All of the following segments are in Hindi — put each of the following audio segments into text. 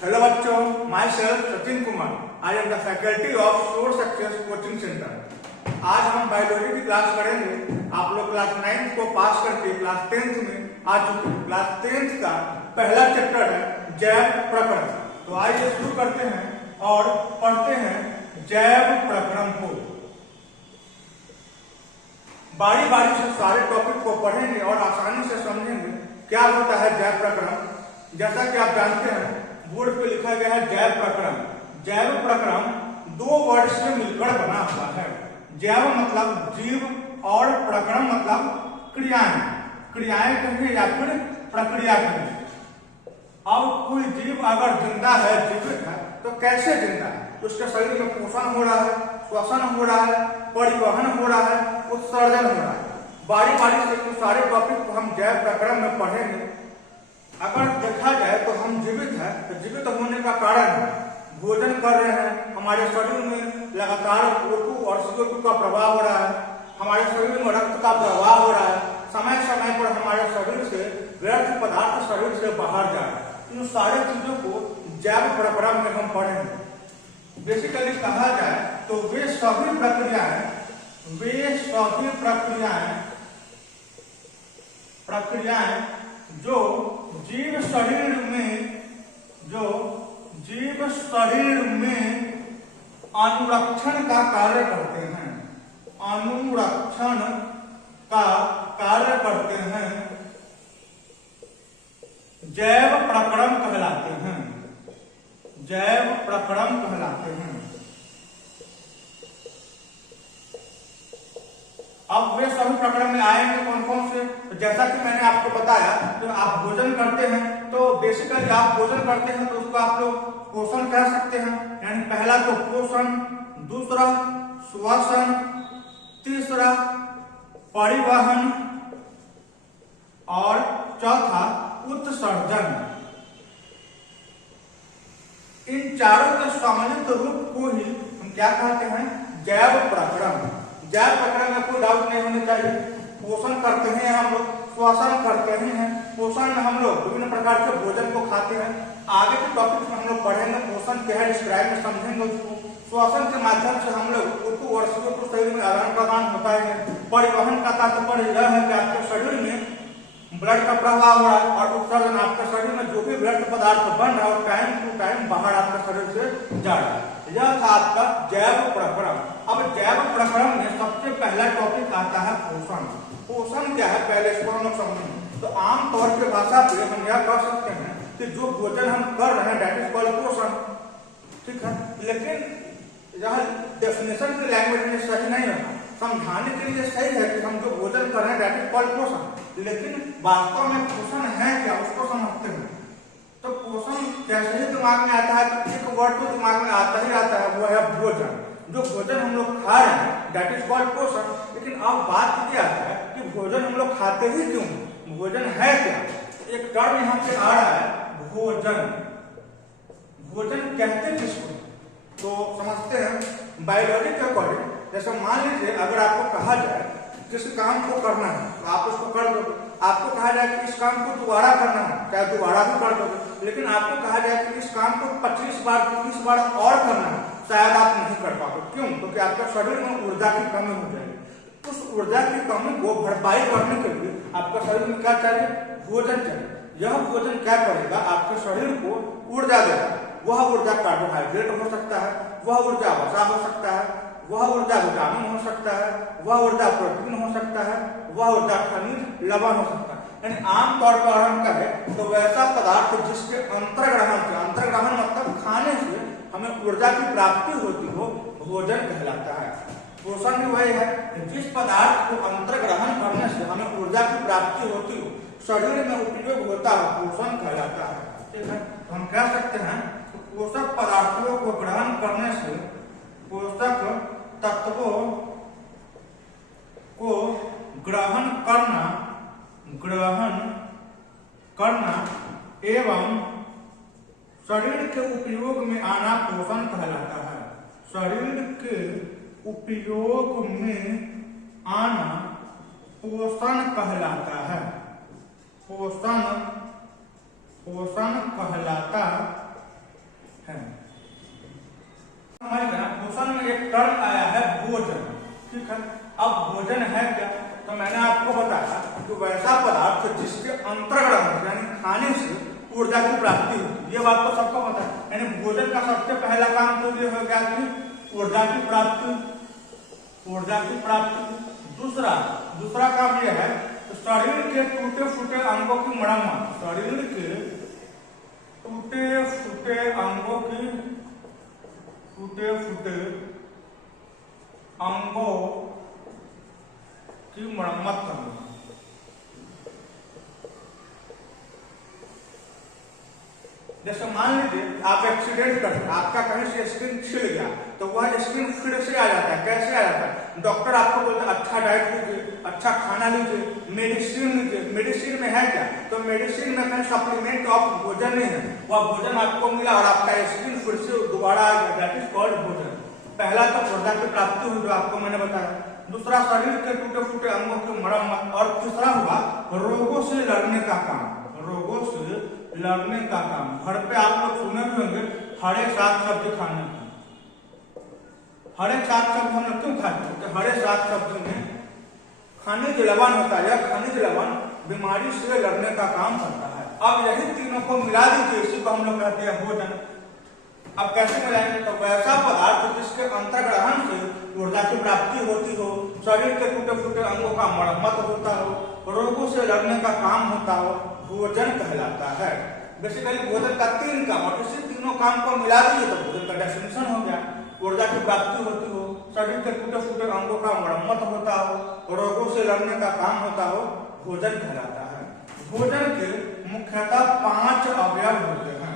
हेलो बच्चों, my self Sachin Kumar. I am the faculty of source success coaching centre. आज हम बायोलॉजी की क्लास करेंगे। आप लोग क्लास 9 को पास करके क्लास 10th में आ चुके हैं। क्लास 10th का पहला चैप्टर है जैव प्रकरण। तो आइए शुरू करते हैं और पढ़ते हैं जैव प्रकरण को। बारी बारी से सारे टॉपिक को पढ़ेंगे और आसानी से समझेंगे क्या होता है जैव प्रकरण। जैसा कि आप जानते हैं, बोर्ड पे लिखा गया है जैव प्रकरण। जैव प्रकरण दो वर्ड से मिलकर बना हुआ है। जैव मतलब जीव और प्रकरण मतलब क्रियाएं। क्रियाएं कहेंगे या फिर प्रक्रिया कहेंगे। अब कोई जीव अगर जिंदा है, जीवित है, तो कैसे जिंदा है? उसके शरीर में पोषण हो रहा है, श्वसन हो रहा है, परिवहन हो रहा है, उत्सर्जन हो रहा है। बारी बारी से इन सारे टॉपिक को हम जैव प्रकरण में पढ़ेंगे। अगर देखा जाए तो हम जीवित है, तो जीवित होने का कारण है भोजन कर रहे हैं, हमारे शरीर में लगातार O2 और CO2 का प्रवाह हो रहा है, हमारे शरीर में रक्त का प्रवाह हो रहा है, समय समय पर हमारे शरीर से व्यर्थ पदार्थ शरीर से बाहर जा रहा है। इन सारी चीजों को जैव प्रकरण में हम पढ़ेंगे। बेसिकली कहा जाए तो वे सभी प्रक्रियाएं जो जीव शरीर में अनुरक्षण का कार्य करते हैं, अनुरक्षण का कार्य करते हैं, जैव प्रकरण कहलाते हैं। जैव प्रकरण कहलाते हैं। अब वे सभी प्रकरण में आएंगे कौन कौन से? तो जैसा कि मैंने आपको बताया, तो आप भोजन करते हैं, तो बेसिकली आप भोजन करते हैं तो उसको आप लोग पोषण कह सकते हैं। यानी पहला तो पोषण, दूसरा श्वसन, तीसरा परिवहन और चौथा उत्सर्जन। इन चारों के सम्मिलित रूप को ही हम क्या कहते हैं? जैव प्रकरण। जैव प्रकरण में कोई डाउट नहीं होना चाहिए। पोषण करते हैं हम लोग, श्वसन करते हैं। पोषण में हम लोग विभिन्न प्रकार के भोजन को खाते हैं। आगे के टॉपिक में हम लोग पढ़ेंगे पोषण क्या है, डिस्क्राइब में समझेंगे उसको। श्वसन के माध्यम से हम लोग O2 और CO2 शरीर में आदान प्रदान होता है। परिवहन का तात्पर्य यह है कि आपके शरीर में ब्लड का प्रवाह हो रहा है, और उत्सर्जन आपके शरीर में जो भी व्यर्थ पदार्थ बन रहा है और टाइम टू टाइम बाहर आपके शरीर से जा रहा है। यह था आपका जैव प्रकरण। अब जैव प्रकरण में सबसे पहला टॉपिक आता है पोषण। पोषण क्या है पहले इसको हम लोग समझेंगे। तो आमतौर पर भाषा पे हम यह कह सकते हैं कि जो भोजन हम कर रहे हैं दैट इज कॉल्ड पोषण, ठीक है। लेकिन यह डेफिनेशन की लैंग्वेज में सही नहीं है। समझाने के लिए सही है कि हम जो भोजन कर रहे हैं दैट इज कॉल्ड पोषण, लेकिन वास्तव में पोषण है क्या उसको समझते हैं। तो पोषण जैसे ही दिमाग में आता है तो एक वर्ड तो दिमाग में आता ही आता है, वो है भोजन। जो भोजन हम लोग खा रहे हैं दैट इज कॉल्ड पोषण। लेकिन अब बात ये आता है कि भोजन हम लोग खाते ही क्यों? भोजन है क्या? एक टर्म यहाँ पे आ रहा है भोजन। भोजन कहते किसको? तो समझते हैं बायोलॉजी के अकॉर्डिंग। जैसे मान लीजिए अगर आपको कहा जाए किसी काम को करना है तो आप उसको कर दोगे। आपको कहा जाए कि इस काम को दोबारा करना है, चाहे दोबारा भी कर दोगे। लेकिन आपको कहा जाए कि इस काम को 25 बार 30 बार और करना है, शायद आप नहीं कर पाओगे। क्यों? क्योंकि आपके शरीर में ऊर्जा की कमी हो जाएगी। उस ऊर्जा की कमी को भरपाई करने के लिए आपके शरीर में क्या चाहिए? भोजन चाहिए। यह भोजन क्या करेगा? आपके शरीर को ऊर्जा देगा। वह ऊर्जा कार्बोहाइड्रेट हो सकता है, वह ऊर्जा वसा हो सकता है, वह ऊर्जा विटामिन हो सकता है, वह ऊर्जा प्रोटीन हो सकता है, वह ऊर्जा खनिज लवण हो सकता है। यानी आमतौर पर हम कहें तो वैसा पदार्थ जिसके अंतर्ग्रहण मतलब खाने से हमें ऊर्जा की प्राप्ति होती हो, भोजन कहलाता है। पोषण भी वही है कि जिस पदार्थ को अंतर्ग्रहण करने से हमें ऊर्जा की प्राप्ति होती हो, शरीर में उपयोग होता है, पोषण कहलाता है। ठीक है, तो हम कह सकते हैं पोषक पदार्थों को ग्रहण करने से पोषक तत्वों को ग्रहण करना एवं शरीर के उपयोग में आना पोषण कहलाता है। शरीर के उपयोग में आना पोषण कहलाता है। पोषण कहलाता है। पोषण में एक टर्म आया है भोजन, ठीक है। अब भोजन है क्या, तो मैंने आपको बताया कि वैसा पदार्थ जिसके अंतर्ग्रहण यानी खाने से ऊर्जा की प्राप्ति होती है, ये बात तो सबको पता है। यानी भोजन का सबसे पहला काम तो ये हो गया कि ऊर्जा की प्राप्ति, ऊर्जा की प्राप्ति। दूसरा काम यह है शरीर के टूटे फूटे अंगों की मरम्मत, शरीर के टूटे फूटे अंगों की मरम्मत करना। जैसे मान लीजिए आप एक्सीडेंट करते हैं, आपका कहीं से स्किन छिल गया, तो वह स्किन फिर से आ जाता है। कैसे आ जाता है, डॉक्टर आपको बोलते हैं अच्छा डाइट लीजिए, अच्छा खाना लीजिए, मेडिसिन लीजिए। मेडिसिन में है क्या, तो मेडिसिन में कहीं सप्लीमेंट ऑफ भोजन नहीं है, वह भोजन आपको मिला और आपका स्किन फिर से दोबारा आ गया, दैट इज कॉल्ड भोजन। पहला तो ऊर्जा की प्राप्ति हुई जो आपको मैंने बताया, दूसरा शरीर के टूटे फूटे अंगों की मरम्मत, और तीसरा हुआ रोगों से लड़ने का काम, रोगों से लड़ने का काम। घर पे आप लोग सुने भी होंगे हरे साग सब्जी खाने की, हरे साग सब्जी हम लोग क्यों खाते हैं, तो हरे साग सब्जी में खनिज लवण होता है, यह खनिज लवण बीमारी से लड़ने का काम करता है। अब यही तीनों को मिला दीजिए, इसी को हम लोग कहते हैं भोजन। अब कैसे मिलाएंगे, तो वैसा पदार्थ जिसके अंतर्ग्रहण से ऊर्जा की प्राप्ति होती हो, शरीर के टूटे फूटे अंगों का मरम्मत होता हो, रोगों से लड़ने का काम होता हो, भोजन कहलाता है। बेसिकली भोजन का तीन काम, और इसी तीनों काम को मिला दीजिए तो भोजन का डेफिनेशन हो गया। ऊर्जा की प्राप्ति होती हो, शरीर के टूटे फूटे अंगों का मरम्मत होता हो, रोगों से लड़ने का काम होता हो, भोजन कहलाता है। भोजन के मुख्यतः 5 अवयव होते हैं।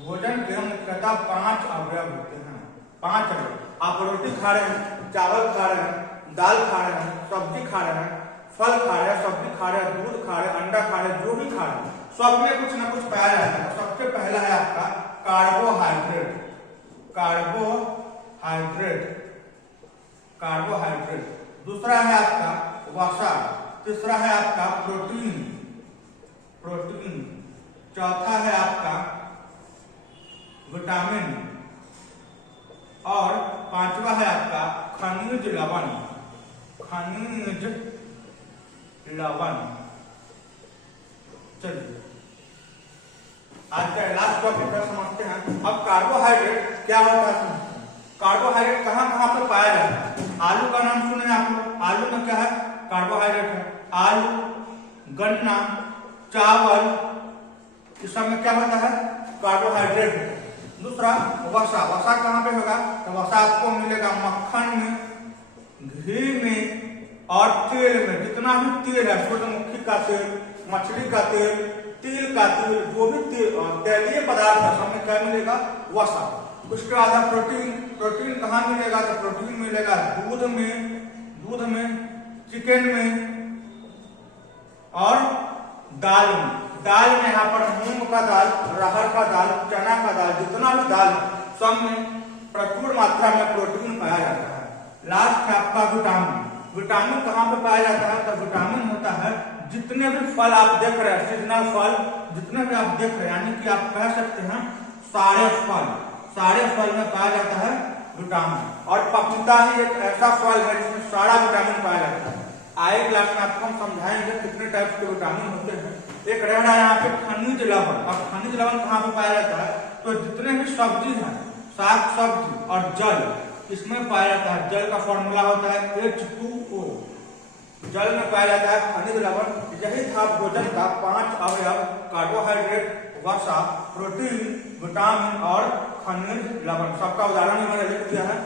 भोजन के मुख्यतः 5 अवयव होते हैं। 5 अवयव। आप रोटी खा रहे हैं, चावल खा रहे हैं, दाल खा रहे हैं, सब्जी खा रहे हैं, फल खा रहे हैं, सब्जी खा रहे हैं, दूध खा रहे हैं, अंडा खा रहे हैं, जो भी खा रहे हैं, सब में कुछ ना कुछ पाया जाता है। सबसे पहला है आपका कार्बोहाइड्रेट, कार्बोहाइड्रेट। दूसरा है आपका वसा, तीसरा है आपका प्रोटीन, चौथा है आपका विटामिन, और पांचवा है आपका खनिज लवण, चलिए आज का लास्ट टॉपिक समझते हैं। अब कार्बोहाइड्रेट क्या होता है, कार्बोहाइड्रेट कहाँ कहाँ पे पाया जाता है। आलू का नाम सुने आप लोग, आलू में क्या है, कार्बोहाइड्रेट है। आलू, गन्ना, चावल, इस सब में क्या होता है, कार्बोहाइड्रेट है। दूसरा वसा, वसा कहाँ पे होगा, तो वसा आपको मिलेगा मक्खन में, घी में और तेल में। जितना भी तेल है, सूरजमुखी का तेल, मछली का तेल, तिल का तेल, जो भी तेलीय पदार्थ है, सब में क्या मिलेगा, वसा। उसके बाद प्रोटीन कहाँ मिलेगा, तो प्रोटीन मिलेगा दूध में, चिकन में और दाल में। दाल में यहाँ पर मूंग का दाल, अरहर का दाल, चना का दाल, जितना भी दाल है सब में प्रचुर मात्रा में प्रोटीन पाया जाता है। लास्ट है आपका विटामिन। विटामिन कहाँ पे पाया जाता है, तो विटामिन होता है जितने भी फल आप देख रहे हैं, सीजनल फल जितने भी आप देख रहे हैं, यानी कि आप कह सकते हैं सारे फल में पाया जाता है विटामिन। और पपीता ही एक ऐसा फल है जिसमें सारा विटामिन पाया जाता है। आए क्लास में आपको हम समझाएंगे कितने टाइप के विटामिन होते हैं। एक रह रहा है यहाँ पे खनिज लवण, और खनिज लवण कहाँ पे पाया जाता है, तो जितने भी सब्जी है, साग सब्जी और जल, इसमें पाया जाता है। जल का फॉर्मूला होता है H2O, जल में पाया जाता है खनिज लवण। यही था भोजन का 5 अवयव, कार्बोहाइड्रेट, वसा, प्रोटीन, विटामिन और खनिज लवण। सबका उदाहरण मैंने लिख दिया है।